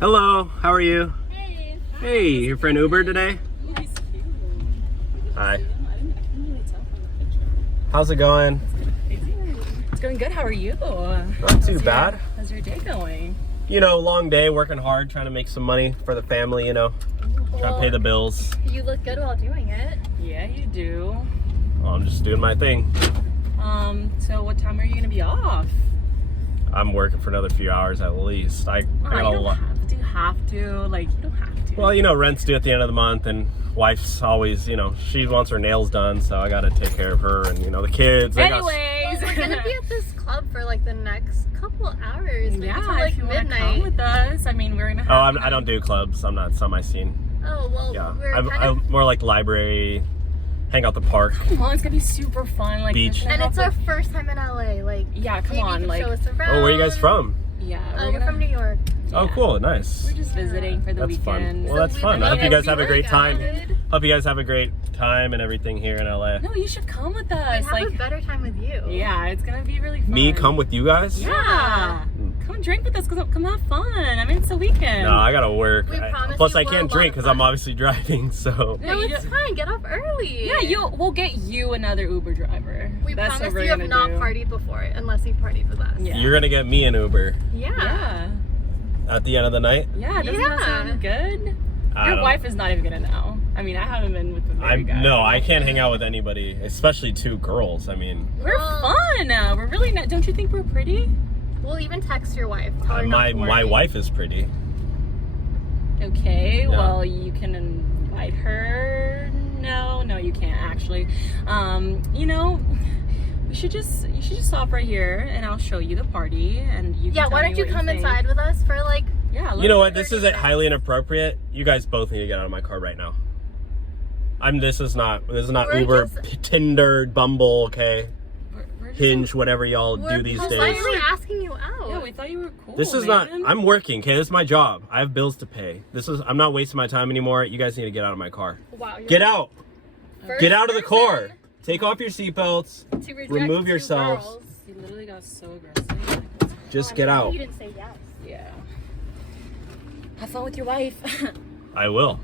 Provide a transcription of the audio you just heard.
Hello, how are you? Hey. Hey, your friend Uber today? He's cute. Hi. I couldn't really tell from the picture. How's it going? It's going good. How are you? Not too bad. How's your day going? You know, long day, working hard, trying to make some money for the family, you know. Trying to pay the bills. You look good while doing it. Yeah, you do. Well, I'm just doing my thing. So what time are you gonna be off? I'm working for another few hours at least. I got a lot. Do you have to? Like, you don't have to. Well, you know, rent's due at the end of the month, and wife's always, you know, she wants her nails done, so I gotta take care of her and, you know, the kids. Anyways, Well, we're gonna be at this club for like the next couple hours. Maybe yeah, till like if you want to midnight. come with us, I mean, we're gonna have. I don't do clubs. I'm not semi-scene. Oh well, Yeah, we're I'm more like library, hang out the park. Come on, it's gonna be super fun. Like Beach. and it's our first time in LA. Like, Yeah, come maybe on, you can like. show us around. Oh, where are you guys from? Yeah, We're from New York. Oh, Yeah. cool, nice. We're just visiting for the That's fun. weekend. Well, that's fun. I hope you guys have a great time. Good. Hope you guys have a great time and everything here in LA. No, you should come with We us. have Like, a better time with you. yeah, it's gonna be really fun. Me come with you guys? Yeah. Come drink with us, come have fun. I mean, it's a weekend. No, I gotta work. We promise Plus, you I we're can't a lot drink of because I'm fun. obviously driving. So Yeah, No, you it's do- fine. Get up early. Yeah, we'll get you another Uber driver. We That's promise what we're you have gonna not do. partied before, unless you partied with us. Yeah. you're gonna get me an Uber Yeah. at the end of the night. Yeah, doesn't that sound good? I Your don't- wife is not even gonna know. I mean, I haven't been with the very guy. No, I can't hang out with anybody, especially two girls. I mean, We're fun. We're really not. Don't you think we're pretty? We'll even text your wife. Tell her not my to worry. my wife is pretty. Okay, Yeah. well, you can invite her. No, you can't actually. You know, you should just stop right here and I'll show you the party and you can Yeah, tell why me don't you what come think. inside with us for like. Yeah, You know what? This is highly inappropriate. You guys both need to get out of my car right now. This is not We're Uber, just- Tinder, Bumble, okay? We're just- Hinge, whatever y'all We're do these days. politely asking you out. Yeah, we thought you were cool. This is man. not. I'm working. Okay, this is my job. I have bills to pay. I'm not wasting my time anymore. You guys need to get out of my car. Wow, you're Get out. first Get out of the car. person Take off your seatbelts. to reject Remove two yourselves. girls. You literally got so aggressive. Just Oh, get I mean, out. You didn't say yes. Yeah. Have fun with your wife. I will.